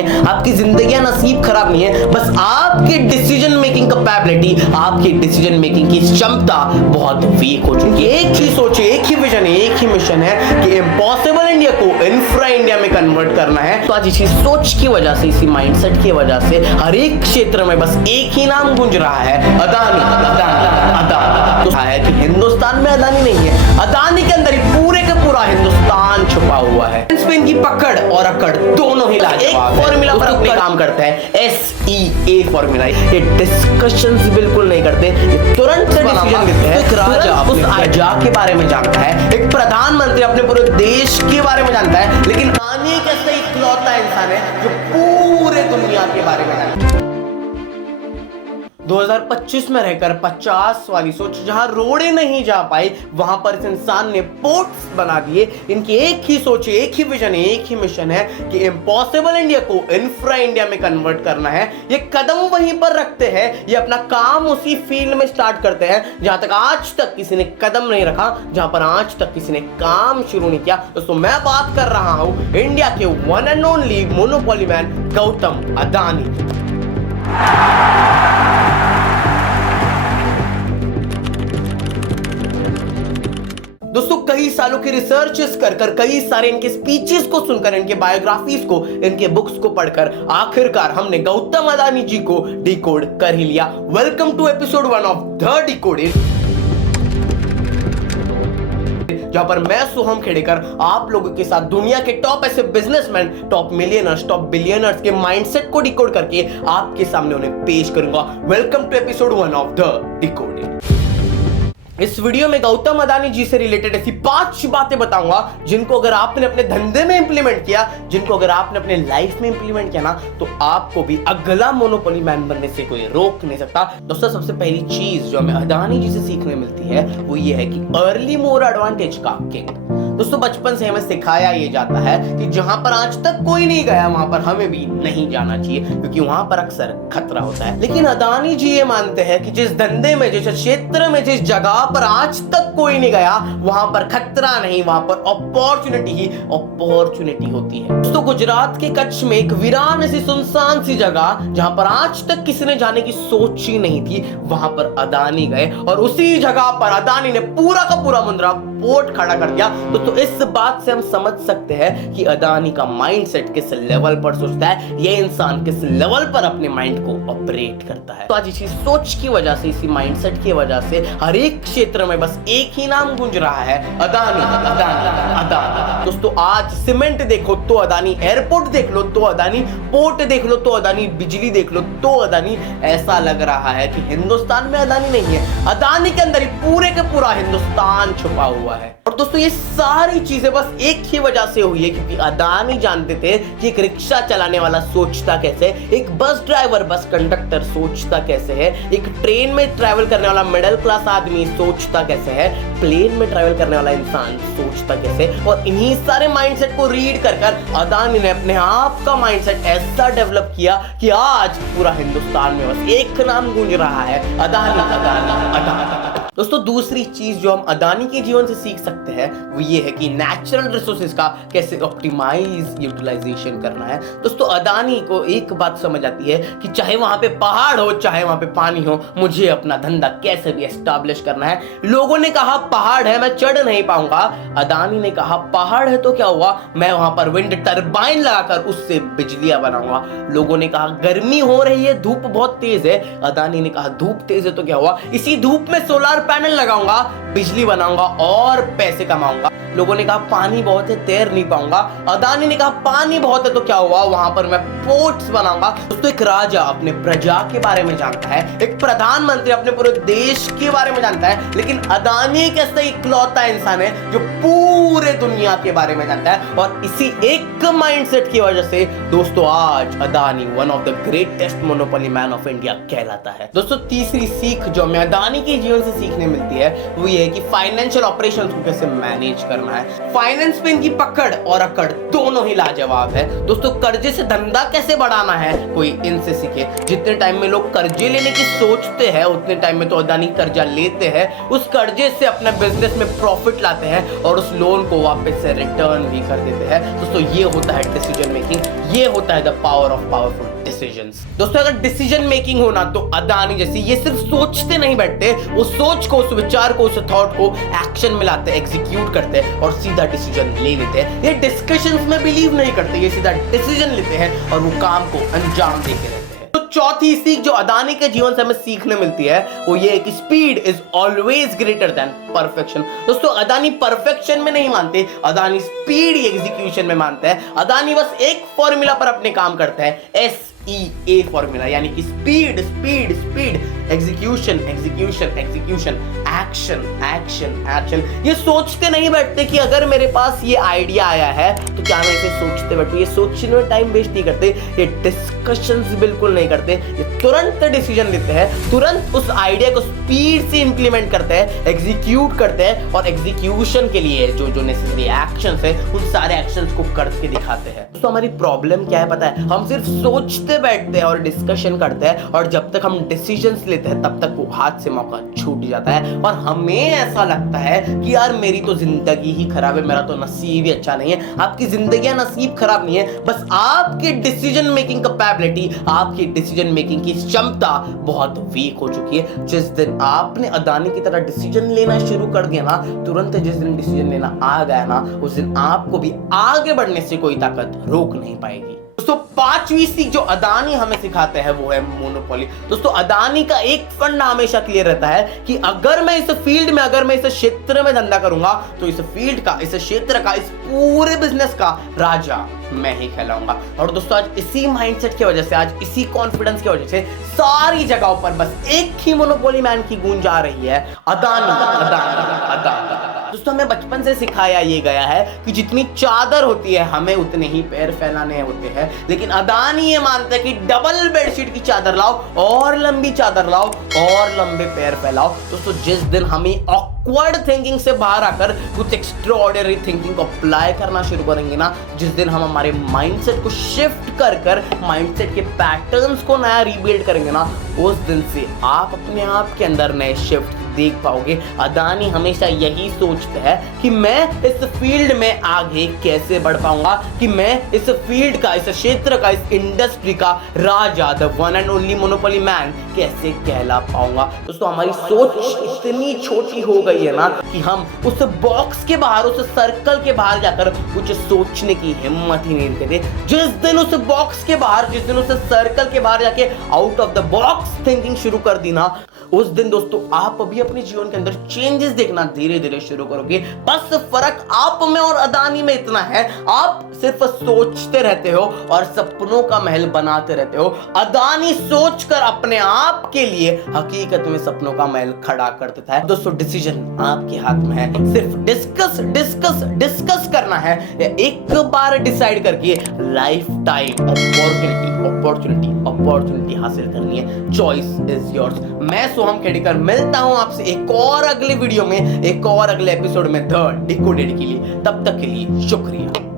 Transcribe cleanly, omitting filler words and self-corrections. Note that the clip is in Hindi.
आपकी जिंदगी नसीब खराब नहीं है, बस आपकी डिसीजन मेकिंग कैपेबिलिटी, आपकी डिसीजन मेकिंग की क्षमता बहुत वीक हो चुकी है। एक ही सोच, एक ही विजन, एक ही मिशन है कि इम्पॉसिबल इंडिया को इंफ्रा इंडिया में कन्वर्ट करना है। तो आज इसी सोच की वजह से, इसी माइंडसेट की वजह से हर एक क्षेत्र में बस एक ही नाम गूंज रहा है, अदानी अदानी अदानी। तो है कि हिंदुस्तान में अदानी नहीं है, अदानी के अंदर ही पूरे का पूरा हिंदुस्तान छुपा हुआ है। इसमें इनकी पकड़ और अकड़ दोनों ही लाजवाब है। फॉर्मूला पर अपने काम करता है, SEA फॉर्मूला। ये डिस्कशंस बिल्कुल नहीं करते, ये तुरंत से डिसीजन देते हैं। तुरंत उस आजा के बारे में जानता है, एक प्रधानमंत्री अपने पूरे देश के बारे में जानता है, लेकिन अदानी एक ऐसा इकलौता इंसान है जो पूरे दुनिया के बारे में जानता है। 2025 में रहकर 50 वाली सोच, जहां रोड़े नहीं जा पाई वहां पर इस इंसान ने पोर्ट्स बना दिए। इनकी एक ही सोच, एक ही विजन, एक ही मिशन है कि इम्पॉसिबल इंडिया को इंफ्रा इंडिया में कन्वर्ट करना है। ये कदम वहीं पर रखते हैं, ये अपना काम उसी फील्ड में स्टार्ट करते हैं जहां तक आज तक किसी ने कदम नहीं रखा, जहां पर आज तक किसी ने काम शुरू नहीं किया। दोस्तों मैं बात कर रहा हूं इंडिया के one and only monopoly man Gautam Adani. दोस्तों कई सालों की रिसर्चेस कर कई सारे इनके स्पीचेस को सुनकर, इनके बायोग्राफीज को, इनके बुक्स को पढ़कर आखिरकार हमने गौतम अदानी जी को डिकोड कर ही लिया। Welcome to episode 1 of the Decoded, जहां पर मैं सोहम खेड़ेकर आप लोगों के साथ दुनिया के टॉप ऐसे businessman, top millionaires, top billionaires के माइंडसेट को डिकोड करके आपके सामने उन्हें पेश करूंगा। Welcome to episode 1 of the Decoded. इस वीडियो में गौतम अदानी जी से रिलेटेड ऐसी 5 बातें बताऊंगा जिनको अगर आपने अपने धंधे में इंप्लीमेंट किया, जिनको अगर आपने अपने लाइफ में इंप्लीमेंट किया ना, तो आपको भी अगला मोनोपोली मैन बनने से कोई रोक नहीं सकता। दोस्तों सबसे पहली चीज जो हमें अदानी जी से सीखने मिलती है वो ये है कि अर्ली मोर एडवांटेज का किंग। दोस्तों बचपन से हमें सिखाया ये जाता है कि जहां पर आज तक कोई नहीं गया वहां पर हमें भी नहीं जाना चाहिए, क्योंकि वहां पर अक्सर खतरा होता है। लेकिन अदानी जी ये मानते हैं कि जिस धंधे में, जिस क्षेत्र में, जिस जगह पर आज तक कोई नहीं गया वहां पर खतरा नहीं, वहां पर अपॉर्चुनिटी ही अपॉर्चुनिटी होती है। दोस्तों गुजरात के कच्छ में एक वीरान ऐसी सुनसान सी जगह जहां पर आज तक किसी ने जाने की सोच ही नहीं थी, वहां पर अदानी गए और उसी जगह पर अदानी ने पूरा का पूरा मुंद्रा पोर्ट खड़ा कर दिया। तो इस बात से हम समझ सकते हैं कि अदानी का माइंडसेट किस लेवल पर सोचता है, ये इंसान किस लेवल पर अपने माइंड को ऑपरेट करता है। तो आज इसी सोच की वजह से, इसी माइंडसेट की वजह से हर एक क्षेत्र में बस एक ही नाम गूंज रहा है, अदानी अदानी अदानी। दोस्तों आज सीमेंट देखो तो अदानी, एयरपोर्ट देख लो तो अदानी, पोर्ट देख लो तो अदानी, बिजली देख लो तो अदानी। ऐसा लग रहा है कि हिंदुस्तान में अदानी नहीं है, अदानी के अंदर ही पूरे का पूरा हिंदुस्तान छुपा हुआ है। और दोस्तों ये सारी चीजें बस एक ही वजह से हुई है, क्योंकि अदानी जानते थे कि एक रिक्शा चलाने वाला सोचता कैसे, एक बस ड्राइवर, बस कंडक्टर सोचता कैसे है, एक ट्रेन में ट्रैवल करने वाला मिडिल क्लास आदमी सोचता कैसे है, प्लेन में ट्रैवल करने वाला इंसान सोचता कैसे। और इन्हीं सारे माइंडसेट को रीड कर अदानी ने अपने आप का माइंडसेट ऐसा डेवलप किया कि आज पूरा हिंदुस्तान में बस एक नाम गूंज रहा है, अदानी अदानी अदानी। दोस्तों दूसरी चीज जो हम अदानी के जीवन से सीख सकते हैं वो ये है कि नेचुरल रिसोर्सेज का कैसे ऑप्टिमाइज यूटिलाइजेशन करना है। दोस्तों अदानी को एक बात समझ आती है कि चाहे वहां पे पहाड़ हो, चाहे वहां पे पानी हो, मुझे अपना धंधा कैसे भी एस्टैब्लिश करना है। लोगों ने कहा पहाड़ है मैं चढ़ नहीं पाऊंगा, अदानी ने कहा पहाड़ है तो क्या हुआ, मैं वहां पर विंड टरबाइन लगाकर उससे बिजलियां बनाऊंगा। लोगों ने कहा गर्मी हो रही है, धूप बहुत तेज है, अदानी ने कहा धूप तेज है तो क्या हुआ, इसी धूप में सोलर पैनल लगाऊंगा, बिजली बनाऊंगा और पैसे कमाऊंगा। लोगों ने कहा पानी बहुत है तैर नहीं पाऊंगा, अदानी ने कहा पानी बहुत है तो क्या हुआ, वहां पर मैं पोर्ट्स बनाऊंगा। दोस्तों एक राजा अपने प्रजा के बारे में जानता है, एक प्रधानमंत्री अपने पूरे देश के बारे में जानता है, लेकिन अदानी एक ऐसा इकलौता इंसान है जो पूरे दुनिया के बारे में जानता है। और इसी एक माइंडसेट की वजह से दोस्तों आज Adani one of the greatest monopoly man of India कहलाता है। दोस्तों तीसरी सीख जो हमें अदानी के जीवन से सीखने सीखने मिलती है वो ये है कि फाइनेंशियल ऑपरेशंस को कैसे मैनेज करना है। फाइनेंस में इनकी पकड़ और अकड़ दोनों ही लाजवाब है। दोस्तों कर्जे से धंधा कैसे बढ़ाना है कोई इनसे सीखे। जितने टाइम में लोग कर्जे लेने की सोचते हैं उतने टाइम में तो अदानी कर्जा लेते हैं, उस कर्जे से अपने बिजनेस में प्रॉफिट लाते हैं और उस लोन को वापस से रिटर्न भी कर देते हैं। दोस्तों ये होता है डिसीजन मेकिंग, ये होता है the power of powerful decisions. दोस्तों अगर डिसीजन मेकिंग होना तो अदानी जैसी ये सिर्फ सोचते नहीं बैठते, वो सोच को, उस विचार को, उस थॉट को एक्शन में लाते, एग्जीक्यूट करते और सीधा डिसीजन ले लेते हैं। ये डिस्कशंस में बिलीव नहीं करते, ये सीधा डिसीजन लेते हैं और वो काम को अंजाम देके रहते हैं। तो चौथी सीख जो अदानी के जीवन से हमें सीखने मिलती है वो ये है कि speed is always greater than perfection. दोस्तों अदानी परफेक्शन में नहीं मानते, अदानी स्पीड एग्जीक्यूशन में मानते हैं। अदानी बस एक फॉर्मूला पर अपने काम करते हैं, SEA फॉर्मूला, यानी कि speed speed speed, execution execution execution, action action action. ये सोचते नहीं बैठते कि अगर मेरे पास ये आइडिया आया है तो क्या मैं इसे सोचते बैठूं, ये सोचने में टाइम वेस्ट नहीं करते, ये डिस्कशंस बिल्कुल नहीं करते, ये तुरंत डिसीजन लेते हैं, तुरंत उस आइडिया को स्पीड से इंप्लीमेंट करते हैं, एग्जीक्यूट करते हैं और एग्जीक्यूशन के लिए जो नेसेसरी एक्शंस है उन सारे एक्शंस को करके दिखाते हैं। तो हमारी प्रॉब्लम क्या है पता है, हम सिर्फ सोचते बैठते हैं और डिस्कशन करते हैं और जब तक हम डिसीजंस लेते हैं तब तक वो हाथ से मौका छूट जाता है और हमें ऐसा लगता है कि यार मेरी तो जिंदगी ही खराब है, मेरा तो नसीब ही अच्छा नहीं है। आपकी जिंदगी नसीब खराब नहीं है, बस आपकी डिसीजन मेकिंग कैपेबिलिटी, आपकी डिसीजन मेकिंग की क्षमता बहुत वीक हो चुकी है। जिस दिन आपने अदानी की तरह डिसीजन लेना शुरू कर दिया ना, तुरंत जिस दिन डिसीजन लेना आ गया ना, उस दिन आपको भी आगे बढ़ने से कोई ताकत रोक नहीं पाएगी। दोस्तों पांचवी सीख जो अदानी हमें सिखाते हैं वो है मोनोपोली। दोस्तों अदानी का एक फंडा हमेशा क्लियर रहता है कि अगर मैं इस फील्ड में, अगर मैं इस क्षेत्र में धंधा करूंगा तो इस फील्ड का, इस क्षेत्र का, इस पूरे बिजनेस का राजा मैं ही कहलाऊंगा। और दोस्तों आज इसी माइंडसेट की वजह से, आज इसी कॉन्फिडेंस की वजह से सारी जगहों पर बस एक ही मोनोपोली मैन की गूंज आ रही है, अदानी अदानी अदानी। दोस्तों हमें बचपन से सिखाया ये गया है कि जितनी चादर होती है हमें उतने ही पैर फैलाने होते हैं, लेकिन अदानी ये मानता है कि डबल बेडशीट की चादर लाओ और लंबी चादर लाओ और लंबे पैर फैलाओ। दोस्तों जिस दिन हमें ऑकवर्ड थिंकिंग से बाहर आकर कुछ एक्स्ट्राऑर्डिनरी थिंकिंग को अप्लाई करना शुरू करेंगे ना, जिस दिन हम हमारे माइंडसेट को शिफ्ट कर माइंडसेट के पैटर्न्स को नया रीबिल्ड करेंगे ना, उस दिन से आप अपने आप के अंदर नए शिफ्ट देख पाओगे। अदानी हमेशा यही सोचता है कि मैं इस फील्ड में आगे कैसे बढ़ पाऊंगा, कि मैं इस फील्ड का, इस क्षेत्र का, इस इंडस्ट्री का राजा, the one and only monopoly man कैसे कहला पाऊंगा। दोस्तों हमारी सोच इतनी छोटी हो गई है ना कि हम उस बॉक्स के बाहर, उस सर्कल के बाहर जाकर कुछ सोचने की हिम्मत ही नहीं करते। जिस दिन उस बॉक्स के बाहर, जिस दिन उस सर्कल के बाहर जाके out of the box thinking शुरू कर दी ना, उस दिन दोस्तों आप अभी अपने जीवन के अंदर चेंजेस देखना धीरे धीरे शुरू करोगे। बस फर्क आप में और अदानी में इतना है, आप सिर्फ सोचते रहते हो और सपनों का महल बनाते रहते हो। अदानी सोचकर अपने आप के लिए हकीकत में सपनों का महल खड़ा कर देता है। दोस्तों डिसीजन आपके हाथ में है, सिर्फ डिस्कस डिस्कस डिस्कस करना है। एक बार डिसाइड करके लाइफ टाइम अपॉर्चुनिटी हासिल करनी है। Choice is yours. मैं सोहम खेड़ेकर मिलता हूं आपसे एक और अगले वीडियो में, एक और अगले एपिसोड में द डिकोडेड के लिए। तब तक के लिए शुक्रिया।